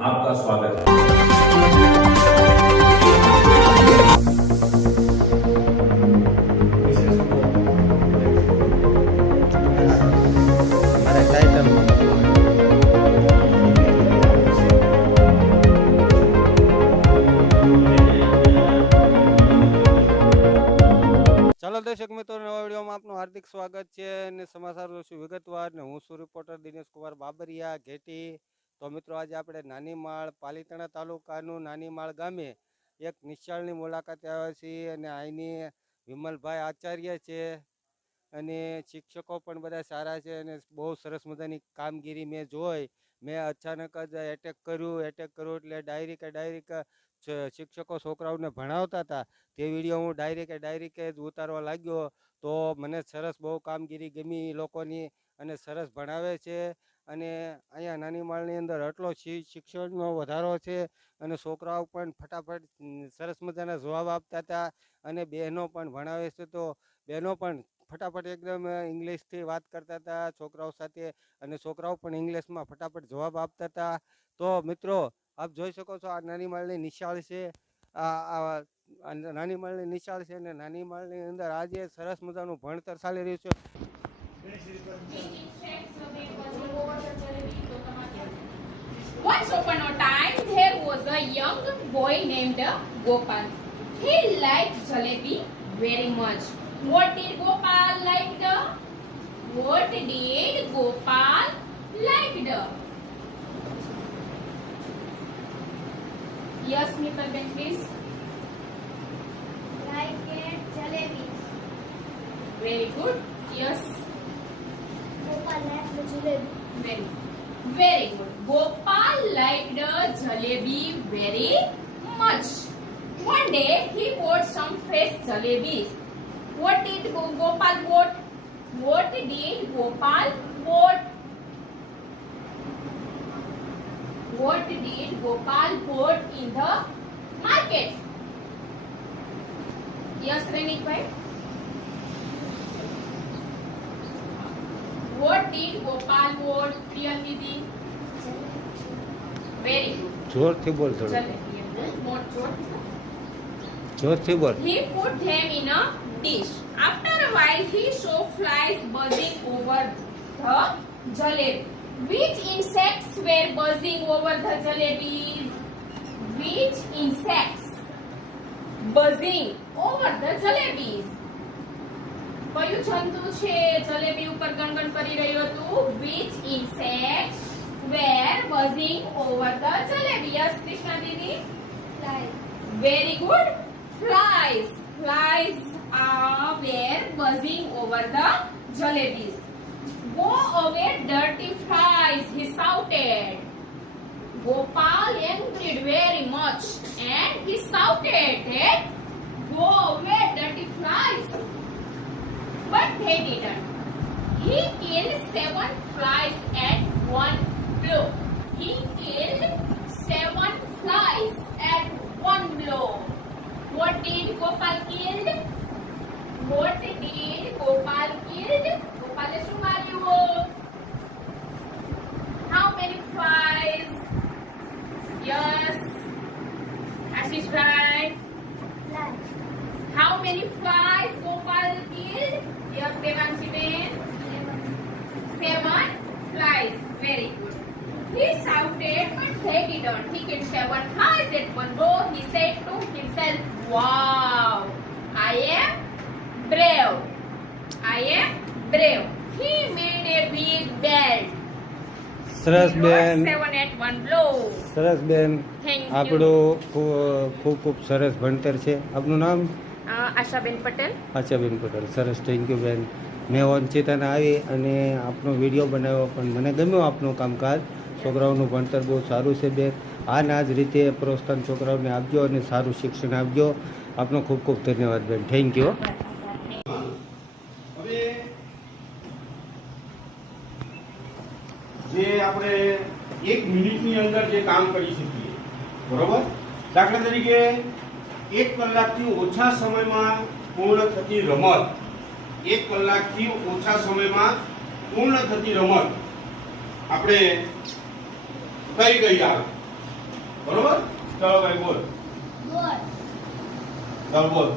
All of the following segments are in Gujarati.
आपका स्वागत है મારે ટાઇટલ ચાલો દર્શક મિત્રો નવા વિડીયોમાં આપનું હાર્દિક સ્વાગત છે અને સમાચાર જોશું વિગતવાર ને હું છું રિપોર્ટર દિનેશ કુમાર બાબરિયા ઘેટી તો મિત્રો આજે આપણે નાનીમાળ પાલીતાણા તાલુકાનું નાનીમાળ ગામે એક નિશાળની મુલાકાતે આવ્યા છીએ અને અહીંની વિમલભાઈ આચાર્ય છે અને શિક્ષકો પણ બધા સારા છે અને બહુ સરસ મજાની કામગીરી મેં જોઈ. મેં અચાનક જ એટેક કર્યું એટેક કર્યું એટલે ડાયરી કે ડાયરી કે શ- શિક્ષકો છોકરાઓને ભણાવતા હતા. તે વીડિયો હું ડાયરી કે જ ઉતારવા લાગ્યો તો મને સરસ બહુ કામગીરી ગમી લોકોની અને સરસ ભણાવે છે. અને અહીંયા નાની માળની અંદર આટલો શિક્ષણનો વધારો છે અને છોકરાઓ પણ ફટાફટ સરસ મજાના જવાબ આપતા હતા અને બહેનો પણ ભણાવે છે તો બહેનો પણ ફટાફટ એકદમ ઇંગ્લિશથી વાત કરતા હતા છોકરાઓ સાથે અને છોકરાઓ પણ ઇંગ્લિશમાં ફટાફટ જવાબ આપતા હતા. તો મિત્રો, આપ જોઈ શકો છો આ નાની માળની નિશાળ છે. આ નાની માળની નિશાળ છે અને નાની માળની અંદર આજે સરસ મજાનું ભણતર ચાલી રહ્યું છે. Once upon a time, there was a young boy named Gopal. He liked jalebi very much. What did Gopal like? The? What did Gopal like? The? Yes, Mipal Ben, please. like it jalebis. Very good. Yes, Gopal liked the jalebi. very, very good. Gopal liked the jalebi very much. One day he bought some fresh jalebis. What did Gopal bought? What did Gopal bought? What did Gopal bought in the market? Yes, Renik bhai. What did Gopal bought? Priya Didi. Very good. જોરથી બોલ થોડું Jalebi. More joy. જોરથી બોલ He put them in a dish. After a while, he saw flies buzzing over the jalebi. Which insects were buzzing over the jalebis? Which insects buzzing over the jalebis? કયું જંતુ છે જલેબી ઉપર ગણગણ કરી રહ્યું હતું which insects were buzzing over the jalebi yes Krishna Didi Like very good. Flies. Flies are were buzzing over the jalebis. Go away, dirty flies, he shouted. Gopal angered very much and he shouted that go away, dirty flies. But they didn't. He killed seven flies at one blow. He killed seven flies at one blow. What did Gopal kill? What did Gopal kill? Gopal is from Shumarivo. સરસ બેન. સરસ બેન. આપણું ખૂબ ખૂબ સરસ ભણતર છે. આપનું નામ? આશાબેન પટેલ. આશાબેન પટેલ. સરસ થેન્ક યુ બેન. મેં વંચિતાને આવી અને આપનો વીડિયો બનાવ્યો પણ મને ગમ્યો આપનું કામકાજ. છોકરાઓનું ભણતર બહુ સારું છે બેન. આના જ રીતે પ્રોત્સાહન છોકરાઓને આપજો અને સારું શિક્ષણ આપજો. આપનો ખૂબ ખૂબ ધન્યવાદ બેન. થેન્ક યુ હવે જે આપણે એક મિનિટની અંદર જે કામ કરી શકીએ. બરોબર? દાખલા તરીકે એક કલાકથી ઓછા સમયમાં પૂર્ણ થતી રમત એક કલાકથી ઓછા સમયમાં પૂર્ણ થતી રમત આપણે કઈ કઈ આવે ચાલો ભાઈ બોલ. ચાલ બોલ.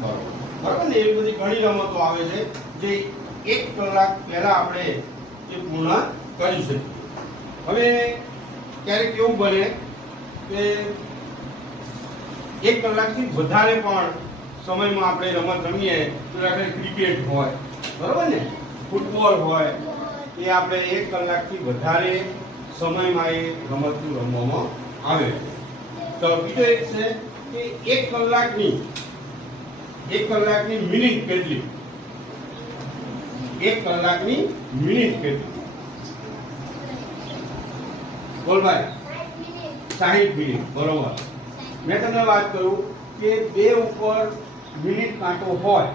બરોબર. બરોબર ને એવી બધી ઘણી રમતો આવે છે જે એક કલાક પહેલા આપણે એ પૂર્ણ કરી શકીએ. હવે ક્યારેક એવું બને કે એક કલાકથી વધારે પણ સમયમાં આપણે રમત રમીએ તો આપણે ક્રિકેટ હોય, બરોબર ને? ફૂટબોલ હોય, એ આપણે એક કલાકથી વધારે સમયમાં એ રમતનું રમવામાં આવે. તો બીજો એક છે કે એક કલાકની એક કલાકની મિનિટ કેટલી? એક કલાકની મિનિટ કેટલી? બોલ ભાઈ સાહીઠ મિનિટ, બરોબર. મેં તમને વાત કરું કે બે ઉપર મિનિટ કાંટો હોય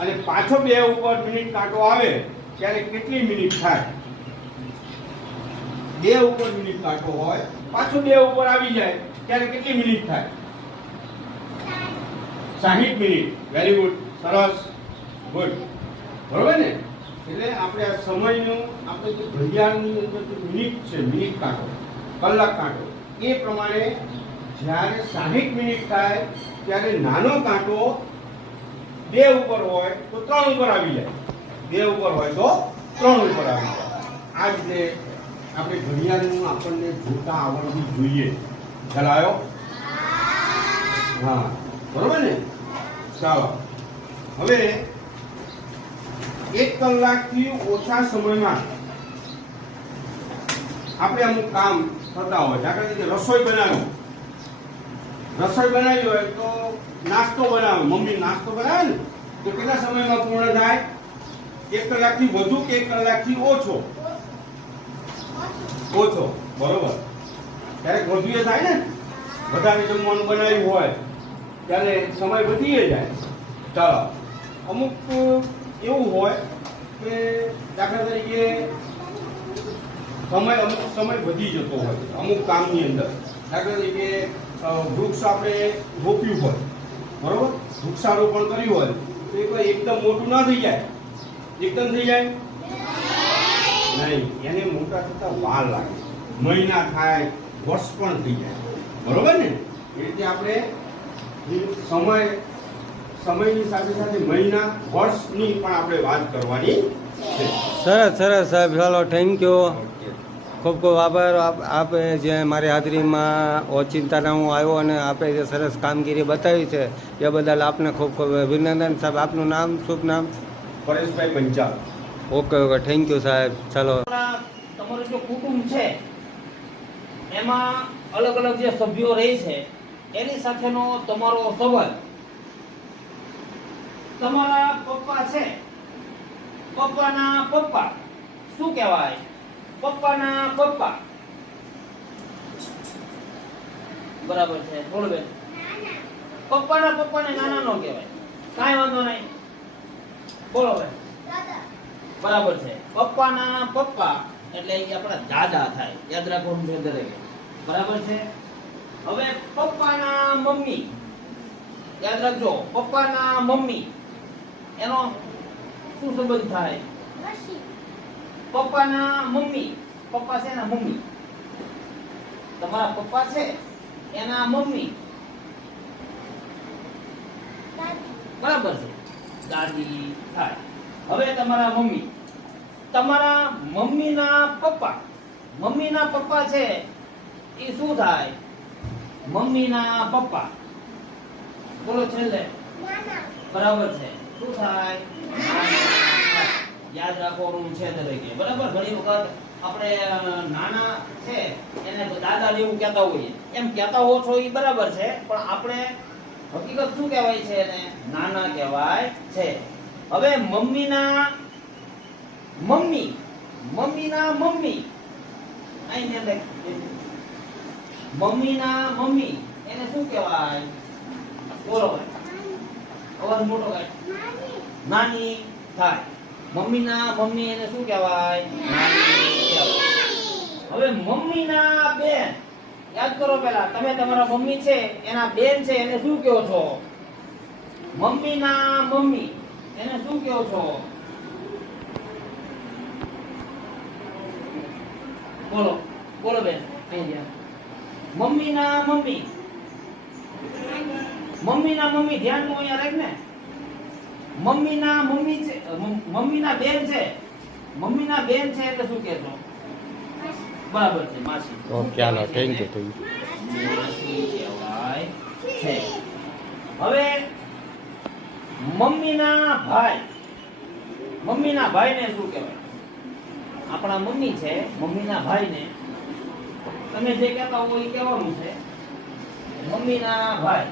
અને પાછો બે ઉપર મિનિટ કાંટો આવે, ત્યારે કેટલી મિનિટ થાય? બે ઉપર મિનિટ કાંટો હોય, પાછો બે ઉપર આવી જાય, ત્યારે કેટલી મિનિટ થાય? સાહીઠ મિનિટ. વેરી ગુડ સરસ. ગુડ બરોબર ને? એટલે આપણે આ સમયનું, આપણે જે ઘડિયાળની અંદર જે મિનિટ છે, મિનિટ કાંટો, કલાક કાંટો, એ પ્રમાણે જ્યારે સાહીઠ મિનિટ થાય, ત્યારે નાનો કાંટો બે ઉપર હોય તો ત્રણ ઉપર આવી જાય. બે ઉપર હોય તો ત્રણ ઉપર આવી જાય. આ રીતે આપણે ઘડિયાળનું આપણને જોતા આવડવું જોઈએ. ખ્યાલ હા. બરોબર ને? ચાલો. હવે એક કલાકથી ઓછા સમયમાં આપણે અમુક કામ થતા હોય. દાખલા તરીકે રસોઈ બનાવી. રસોઈ બનાવી હોય તો નાસ્તો બનાવે. મમ્મી નાસ્તો બનાવે ને, તો કેટલા સમયમાં પૂર્ણ થાય? એક કલાકથી વધુ કે એક કલાકથી ઓછો? ઓછો. બરોબર. ક્યારેક વધુ એ થાય ને? વધારે જમવાનું બનાવ્યું હોય, ત્યારે સમય વધી જાય. ચાલો. અમુક એવું હોય કે દાખલા તરીકે સમય અમુક સમય વધી જતો હોય, અમુક કામની અંદર. દાખલા તરીકે વૃક્ષ આપણે રોપ્યું હોય, બરોબર? વૃક્ષારોપણ કર્યું હોય, તો એ કોઈ એકદમ મોટું ના થઈ જાય. એકદમ થઈ જાય? નહીં. એને મોટા થતા વાર લાગે. મહિના થાય, વર્ષ પણ થઈ જાય. બરોબર ને? એ રીતે આપણે સમય સમયની સાથે સાથે મહિના વર્ષની પણ આપણે વાત કરવાની છે. સરસ સરસ સાહેબ. ચાલો થેન્ક યુ ખૂબ ખૂબ આભાર. આપ- આપે જે મારી હાજરીમાં ઓચિંતાના હું આવ્યો અને આપે જે સરસ કામગીરી બતાવી છે એ બદલ આપને ખૂબ ખૂબ અભિનંદન. સાહેબ આપનું નામ શુભ નામ? Pareshbhai Panchal. Okay okay. Thank you સાહેબ. ચાલો. તમારું જે કુટુંબ છે એમાં અલગ અલગ જે સભ્યો રહે છે એની સાથેનો તમારો સંવાદ તમારા પપ્પા છે? પપ્પાના પપ્પા. શું કહેવાય? પપ્પાના પપ્પા. બરાબર છે, બોલો બેન. પપ્પાના પપ્પાને નાના નો કહેવાય. કાંઈ વાંધો નહીં. બોલો બેન. બરાબર છે. પપ્પાના પપ્પા એટલે એ આપણા દાદા થાય. યાદ રાખવાનું છે દરેકે. બરાબર છે? હવે પપ્પાના મમ્મી. યાદ રાખજો, પપ્પાના મમ્મી. એનો શું સંબંધ થાય? પપ્પા પપ્પાના મમ્મી પપ્પા છે એના મમ્મી. તમારા પપ્પા છે એના મમ્મી. બરાબર છે. દાદી થાય. હવે તમારા મમ્મી. તમારા મમ્મીના પપ્પા. મમ્મીના પપ્પા છે એ શું થાય? મમ્મીના પપ્પા. બોલો છેલ્લે. બરાબર છે. શું થાય યાદ રાખવાનું છે દરેકે. બરાબર? ઘણી વખત આપણે નાના છે, એને દાદા જેવું કહેતા હોઈએ. એમ કહેતા હો છો એ બરાબર છે, પણ આપણે હકીકત શું કહેવાય છે એને? નાના કહેવાય છે. હવે મમ્મીના, મમ્મી મમ્મીના મમ્મી. અહીં મમ્મીના મમ્મી, એને શું કહેવાય? બોલો. ભાઈ અવાજ મોટો કાઢ. નાની થાય. થાય મમ્મીના મમ્મી એને શું કહેવાય? હવે મમ્મી મમ્મીના બેન. યાદ કરો પેલા તમે તમારા મમ્મી છે, એના બેન છે, એને શું કહો છો? મમ્મીના મમ્મી. એને શું કહો છો? બોલો બોલો બેન મમ્મી ના મમ્મીના મમ્મી. મમ્મીના મમ્મી ધ્યાન અહીંયા રાખ ને. મમ્મીના મમ્મી છે મમ- મમ્મીના બેન છે. મમ્મીના બેન છે એટલે શું કહેશો? બરાબર છે માસી. Okay hello thank you thank you માસી કહેવાય છે. હવે મમ્મીના ભાઈ. મમ્મીના ભાઈને શું કહેવાય? આપણા મમ્મી છે મમ્મીના ભાઈને. તમે જે કહેતા હો એ કહેવાનું છે. મમ્મીના ભાઈ.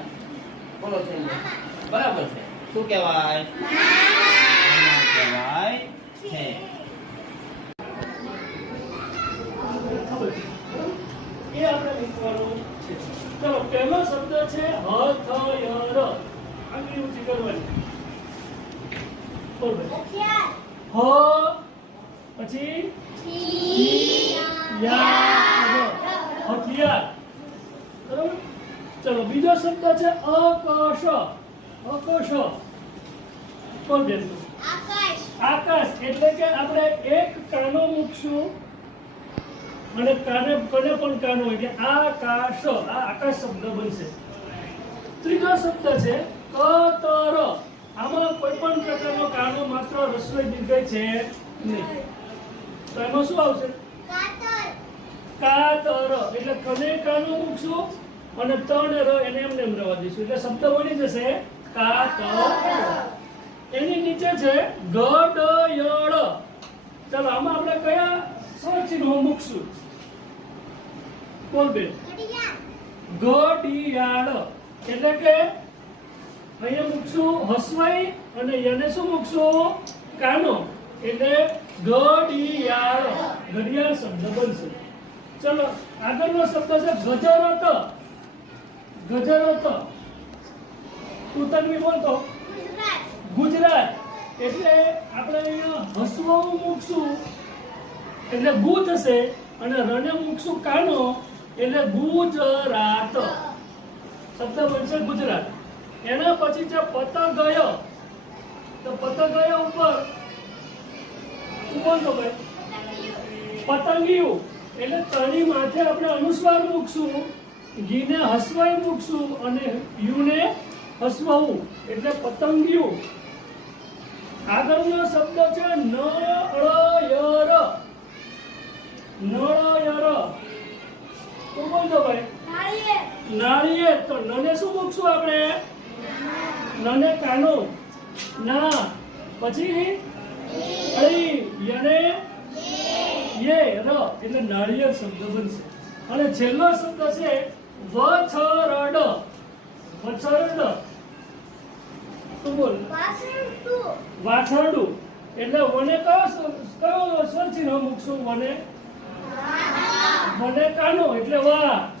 બોલો છે બરાબર છે. શું કહેવાય? કહેવાય છે ચલો પહેલો શબ્દ છે હથયર. આંગળી હ પછી હથિયાર ચલો, બીજો શબ્દ છે અકશ અકશ કોણ બેન આકાશ. આકાશ. એટલે કે આપણે એક કાનો મૂકશું. અને કાને કને પણ કાનો એટલે આકાશ. આ આકાશ શબ્દ બનશે. ત્રીજો શબ્દ છે કતર. આમાં કોઈ પણ પ્રકારનો કાનો માત્ર રસોઈ દીર્ઘ છે નહીં. તો એમાં શું આવશે? કાતર. કાતર. એટલે કને કાનો મૂકશું અને તણ ર એને એમને એમ રહેવા દઈશું. એટલે શબ્દ બની જશે એની નીચે છે ગડયળ. ચાલો, આમાં આપણે કયા સ્વરચિહ્નો મૂકશું? બોલ બે. ઘડિયાળ એટલે કે અહીંયા મૂકશું હસવાઈ અને એને શું મૂકશું? કાનો. એટલે ઘડિયાળ ઘડિયાળ શબ્દ બનશે. ચલો, આગળનો શબ્દ છે ગજરત. ગજરત. તું તન્વી બોલતો ગુજરાત. એટલે આપણે અહીંયા હસવું મૂકશું. એટલે ગુ થશે અને રને મૂકશું કાનો. એટલે ગુજરાત. શબ્દ બનશે ગુજરાત. એના પછી છે ગયો તો પતંગ ગયો ઉપર શું બોલતો ભાઈ? પતંગિયું. એટલે તણી માથે આપણે અનુસ્વાર મૂકશું. ઘીને હસવાઈ મૂકશું અને યુને હસવાવું એટલે પતંગિયું. આગળનો શબ્દ છે નળયર. નળયર. શું બોલતો ભાઈ? નાળીએ તો નને શું મૂકશું આપણે? નને કાનો. ના. પછી? અળી યને? યે ર. એટલે નાળિયેર શબ્દ બનશે. અને છેલ્લો શબ્દ છે વછરડ. વછરડ. તું બોલ. વાછરડું. એટલે વને કયો કયો સ્વર ચિહ્ન મૂકશું? વને? મને કાનો, એટલે વા.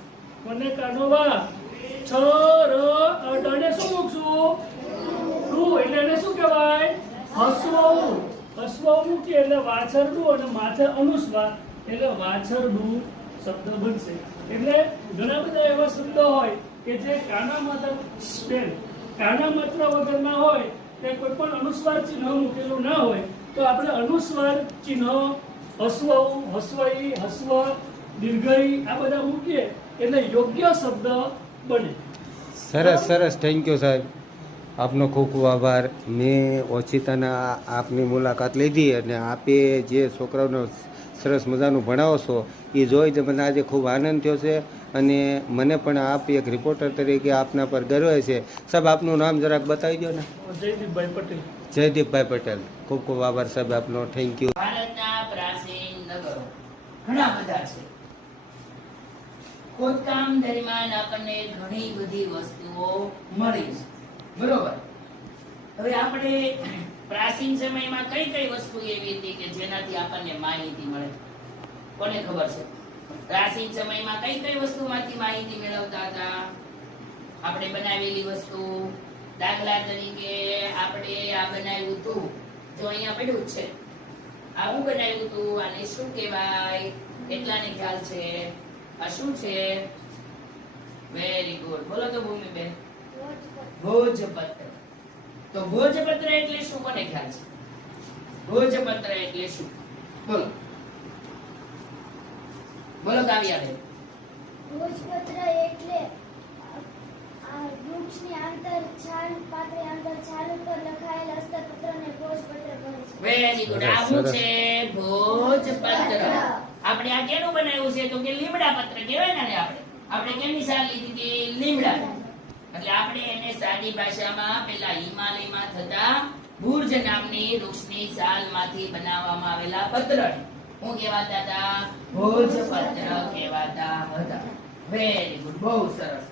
મને કાનો વા. છ, ર અડને શું મૂકશું? ટુ એટલે એને શું કહેવાય? હસવું હસવું મૂકીએ એટલે વાછરડું અને માથે અનુસ્વાર. એટલે વાછરડું શબ્દ બનશે. એટલે ઘણા બધા એવા શબ્દ હોય કે જે કાના માત્ર બેન કાના માત્ર વગરના હોય તે કોઈ પણ અનુસ્વાર ચિહ્ન મૂકેલું ના હોય, તો આપણે અનુસ્વાર ચિહ્ન, હસવું હસ્વ, દીર્ઘઈ, આ બધા મૂકીએ એટલે યોગ્ય શબ્દ બને. સરસ સરસ. થેન્ક યુ સાહેબ. આપનો ખૂબ ખૂબ આભાર. મેં ઓછીતાના આપની મુલાકાત લીધી અને આપે જે છોકરાઓને સરસ મજાનું ભણાવો છો એ જોઈને મને આજે ખૂબ આનંદ થયો છે. અને મને પણ આપ એક રિપોર્ટર તરીકે આપના પર ગર્વ છે. સાહેબ આપનું નામ જરાક બતાવી દો ને. જયદીપભાઈ પટેલ. જયદીપભાઈ પટેલ. ખૂબ ખૂબ આભાર સાહેબ આપનો. થેન્ક યુ ભારતના પ્રાચીન નગરો ઘણા બધા છે. ખોદકામ દરમિયાન આપણને ઘણી બધી વસ્તુઓ મળી બરોબર? હવે આપણે પ્રાચીન સમયમાં કઈ કઈ વસ્તુ એવી હતી કે જેનાથી આપણને માહિતી મળે? કોને ખબર છે? પ્રાચીન સમયમાં કઈ કઈ વસ્તુમાંથી માહિતી મેળવતા હતા? આપણે બનાવેલી વસ્તુ, દાખલા તરીકે આપણે આ બનાવ્યું હતું જો અહીંયા પડ્યું છે. આવું બનાવ્યું હતું આને શું કહેવાય? કેટલાને ખ્યાલ છે. આ શું છે? વેરી ગુડ બોલો તો ભૂમિબેન. ભોજપત્ર. તો ભોજપત્ર એટલે શું? કોને ખ્યાલ છે. ભોજપત્ર એટલે શું? બોલો. બોલો કાવ્યાબેન. ભોજપત્ર એટલે આ વૃક્ષની આંતર છાલ પાતળી આંતર છાલ ઉપર લખાયેલ હસ્તપત્રને ભોજપત્ર કહે છે. વેરી ગુડ આ શું છે? ભોજપત્ર. આપણે આ કેનું બનાવ્યું છે તો કે લીમડા પત્ર કહેવાય ને આપણે? આપણે કેની સાલ લીધી હતી? લીમડા. એટલે આપણે એને સાદી ભાષામાં પેલા હિમાલયમાં થતા ભુર્જ નામની વૃક્ષની સાલમાંથી બનાવવામાં આવેલા પત્ર હું કહેવાતા હતા ભોજપત્ર કહેવાતા હતા વેરી ગુડ બહુ સરસ.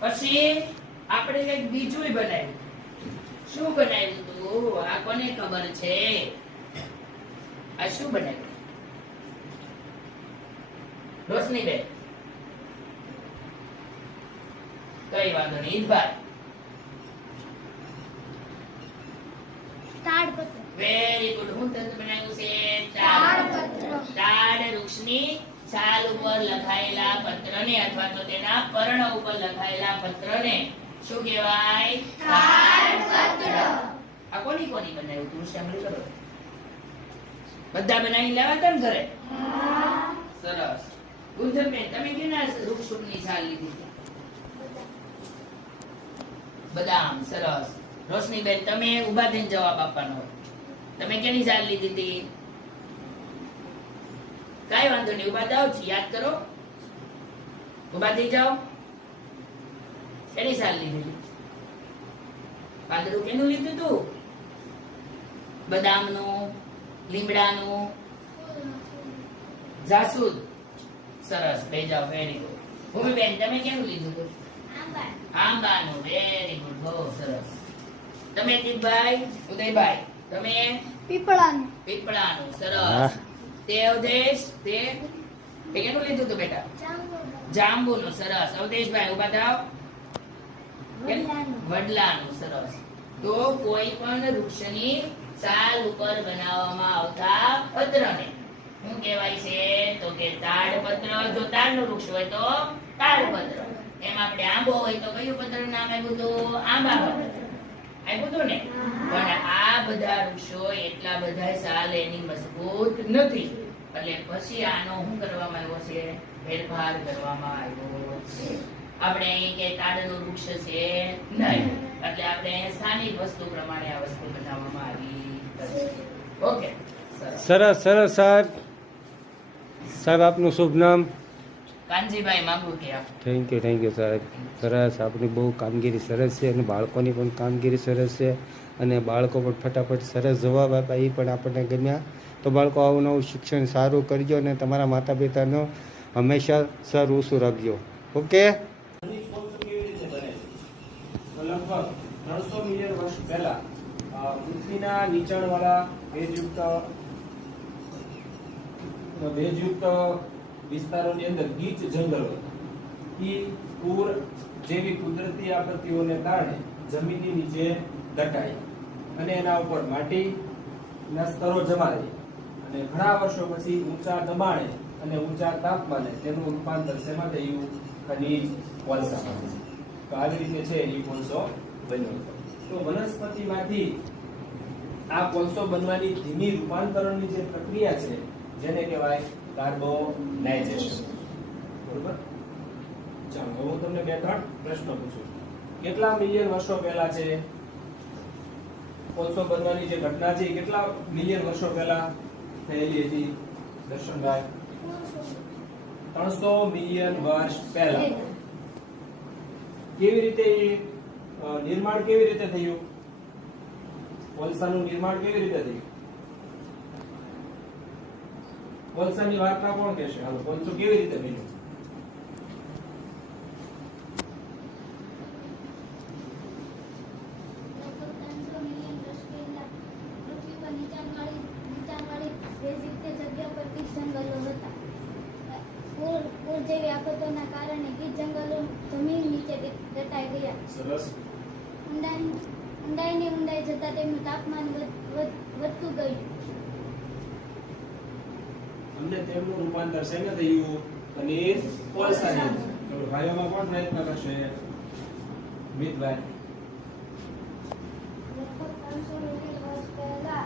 પછી આપણે કંઈક બીજું બનાવ્યું. શું બનાવ્યું તું? આ કોને ખબર છે? આ શું બનાવ્યું? રોશની બેન કઈ વાંધો નહીં. ઈદભાઈ. તાડપત્ર વેરી ગુડ હું તંત્ર બનાવ્યું છે. તાડ વૃક્ષની છાલ ઉપર લખાયેલા પત્રને અથવા તો તેના પર્ણ ઉપર લખાયેલા પત્રને શું કહેવાય? તાડપત્ર. આ કોની કોની બનાવ્યું? તું સાંભળી કરો બધા બનાવી લેવા હતા ઘરે? સરસ. ગુંજનબેન તમે કેના વૃક્ષ ઉપરની છાલ લીધી? બદામ સરસ. રોશનીબેન તમે ઊભા થઈને જવાબ આપવાનો હોય. તમે કેની છાલ લીધી હતી કઈ વાંધો નહીં ઊભા થાઓ યાદ કરો. ઊભા થઈ જાઓ. શેની છાલ લીધી? પાંદડું કેનું લીધું તું? બદામનું લીમડાનું? જાસૂદ. સરસ લઈ જાઓ વેરી ગુડ ભૂમિબેન તમે કેનું લીધું હતું આંબા આંબાનું વેરી ગુડ બહુ સરસ. તમે દીપભાઈ? ઉદયભાઈ? તમે? પીપળાનું. પીપળાનું સરસ. તે અવધેશ તે કેનું લીધું હતું બેટા? જાંબુનું. સરસ. અવધેશભાઈ ઊભા થાવ. વડલાનું. વડલાનું સરસ. તો કોઈ પણ વૃક્ષની સાલ ઉપર બનાવવામાં આવતા પત્રને. શું કહેવાય છે? તો કે તાડપત્ર જો તાડનું વૃક્ષ હોય તો તાડપત્ર. એમ આપણે આંબો હોય તો કયું પત્ર નામ આપ્યું તો આંબા પત્ર આપ્યું ને? પણ આ બધા વૃક્ષો એટલા બધા સાલ એની મજબૂત નથી. એટલે પછી આનો શું કરવામાં આવ્યો છે? ફેરફાર કરવામાં આવ્યો છે. આપણે કે તાડનું વૃક્ષ છે? નહીં. એટલે આપણે સ્થાનિક વસ્તુ પ્રમાણે આ વસ્તુ બનાવવામાં આવી ઓકે. સરસ સરસ સાહેબ. સાહેબ, આપનું શુભ નામ? કાનજીભાઈ માંગુ કે આપ. થેન્ક યુ થેન્ક યુ સાહેબ સરસ આપની બહુ કામગીરી સરસ છે અને બાળકોની પણ કામગીરી સરસ છે અને બાળકો પણ ફટાફટ સરસ જવાબ આપ્યા એ પણ આપણને ગમ્યા. તો બાળકો આવું નવું શિક્ષણ સારું કરજો અને તમારા માતા પિતાનો હંમેશા સર ઊંચું રાખજો. ઓકે? લગભગ ત્રણસો મિલિયન વર્ષ પહેલા પૃથ્વીના નીચાણવાળા ભેજયુક્ત ભેજયુક્ત વિસ્તારોની અંદર ગીચ જંગલો. ઈ પૂર જેવી કુદરતી આપત્તિઓને કારણે જમીનની નીચે દટાઈ અને એના ઉપર માટીના સ્તરો જમા રહી અને ઘણા વર્ષો પછી ઊંચા દબાણે અને ઊંચા તાપમાને તેનું રૂપાંતર શેમાં થયું? ખનીજ કોલસામાં. તો આવી રીતે છે એ કોલસો બન્યો. તો વનસ્પતિમાંથી આ કોલસો બનવાની ધીમી રૂપાંતરણની જે પ્રક્રિયા છે, જેને કહેવાય કાર્બોનાઇઝેશન. બરોબર? ચાલો હું તમને બે ત્રણ પ્રશ્નો પૂછું. કેટલા મિલિયન વર્ષો પહેલા છે? કોલસો બનવાની જે ઘટના છે કેટલા મિલિયન વર્ષો પહેલા થયેલી હતી? દર્શનભાઈ? ત્રણસો મિલિયન વર્ષ પહેલા. કેવી રીતે નિર્માણ કેવી રીતે થયું? કોલસાનું નિર્માણ કેવી રીતે થયું? કોલસાની વાર્તા કોણ કહેશે હાલો કોલસો કેવી રીતે બન્યો? જેવી આફતોના કારણે ગીત જંગલો જમીન નીચે દટાઈ ગયા સરસ. ઊંડાઈ ઊંડાઈ જતા તેમનું તાપમાન વધ- વધ- વધતું ગયું. અમને તેમનું રૂપાંતર શેને થયું પનીર કોલસાની. ચલો ભાઈઓમાં કોણ પ્રયત્ન કરશે મિતભાઈ લગભગ ત્રણસો મિલિયન વર્ષ પહેલા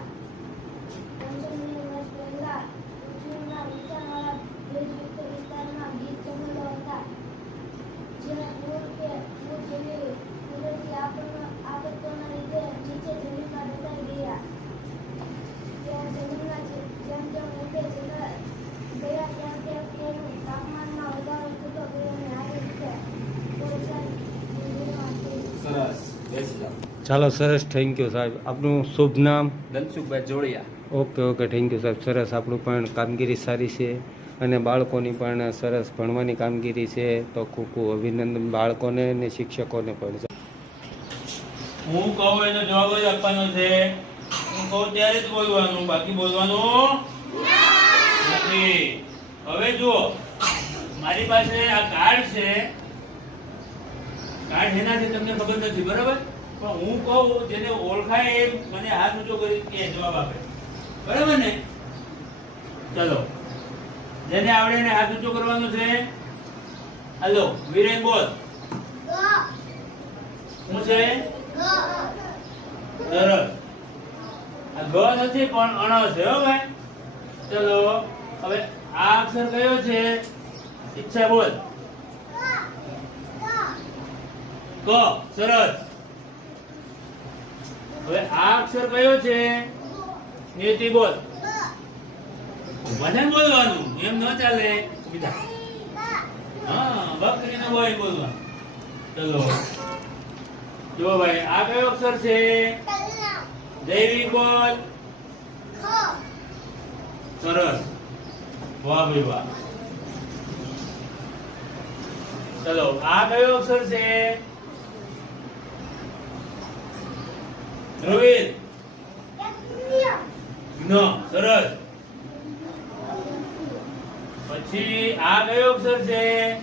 ત્રણસો મિલિયન વર્ષ પહેલા પૃથ્વીના નીચાણવાળા ભેજયુક્ત વિસ્તારમાં ગીચ જંગલો હતા ચાલો સરસ થેન્ક યુ સાહેબ. આપનું શુભ નામ? Dalsukhbhai Jodiya. Okay okay thank you સાહેબ. સરસ આપણું પણ કામગીરી સારી છે અને બાળકોની પણ સરસ ભણવાની કામગીરી છે. તો ખૂબ ખૂબ અભિનંદન બાળકોને અને શિક્ષકોને પણ હું કહું એનો જવાબ જ આપવાનો છે. હું કહું ત્યારે જ બોલવાનું. બાકી બોલવાનું નથી. હવે જુઓ. મારી પાસે આ કાર્ડ છે. કાર્ડ એનાથી તમને ખબર નથી બરાબર? પણ હું કહું, જેને ઓળખાય એ મને હાથ ઊંચો કરી એ જવાબ આપે. બરાબર ને? ચલો. જેને આવડે એને હાથ ઊંચો કરવાનો છે? હાલો, વિરેન બોલ. શું છે? સરસ. આ ગ નથી, પણ અણ છે હો ભાઈ. ચલો, હવે આ અક્ષર કયો છે? ઈચ્છા બોલ. ક. સરસ. હવે આ અક્ષર કયો છે? નિયતિ બોલ. મને બોલવાનું, એમ ન ચાલે. બીજા હા, બકરીને બોય બોલવાનું. ચલો. જો ભાઈ, આ કયો અક્ષર છે? દૈવી બોલ. સરસ. વાહ ભાઈ વાહ. ચલો, આ કયો અક્ષર છે? ધ્રુવીર ન સરસ. પછી આ કયો અક્ષર છે?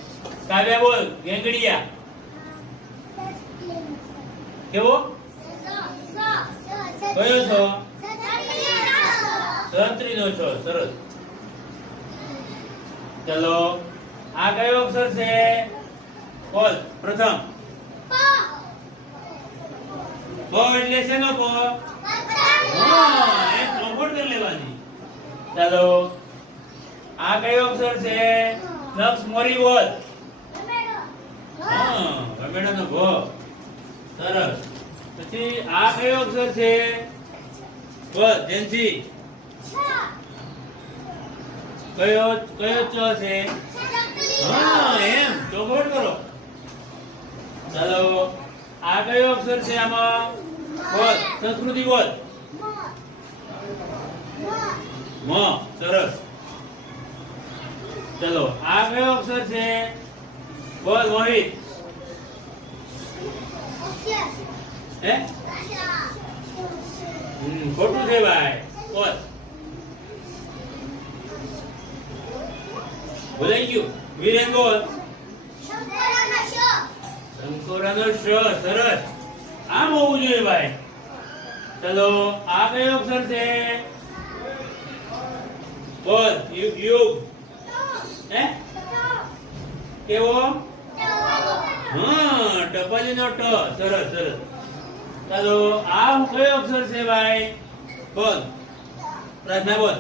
કાવ્યા બોલ ગેંગડિયા. કેવો? કયો છો? સંત્રી નો છો સરસ. ચલો આ કયો અક્ષર છે? બોલ પ્રથમ. બ એટલે શેનો બ? હા એક ચોખવટ કરી લેવાની. ચાલો, આ કયો અક્ષર છે? લક્ષ મોરી બોલ હા રમેડાનો ભ સરસ. પછી આ કયો અક્ષર છે? બોલ જેન્સી કયો કયો ચ છે? હા, એમ ચોખવટ કરો. ચાલો આ કયો અક્ષર છે આમાં? સંસ્કૃતિ બોલ. મ, સરસ. ચલો, આ કયો અક્ષર છે? બોલ, મોહિત. હે? ખોટું છે ભાઈ. બોલ. ભૂલાઈ ગયું. વીરેન બોલ. શંકોરાનો શ સરસ. આમ હોવું જોઈએ ભાઈ. ચલો આ કયો અક્ષર છે? બોલ યુગ યુગ. હે? કેવો? હા ટપાલીનો ટ. સરસ સરસ. ચાલો આ કયો અક્ષર છે ભાઈ? બોલ પ્રાર્થના બોલ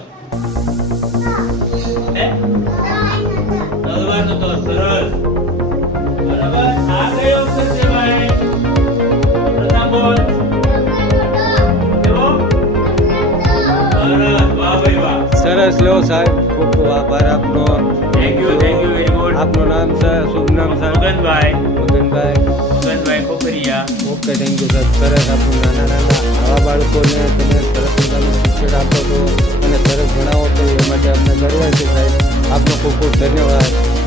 હે? તલવારનો તો. સરસ. સરસ લો સાહેબ ખૂબ ખૂબ આભાર આપનો. Thank you thank you very good આપનું નામ છે શુભ નામ sir? Maganbhai. Maganbhai. Maganbhai Khokhariya okay thank you sir. સરસ આપણું નાના નાના આવા બાળકોને તમે સરસ મજાનું શિક્ષણ આપો છો અને સરસ ભણાવો છો. એ માટે અમને ગર્વ છે સાહેબ. આપનો ખૂબ ખૂબ ધન્યવાદ.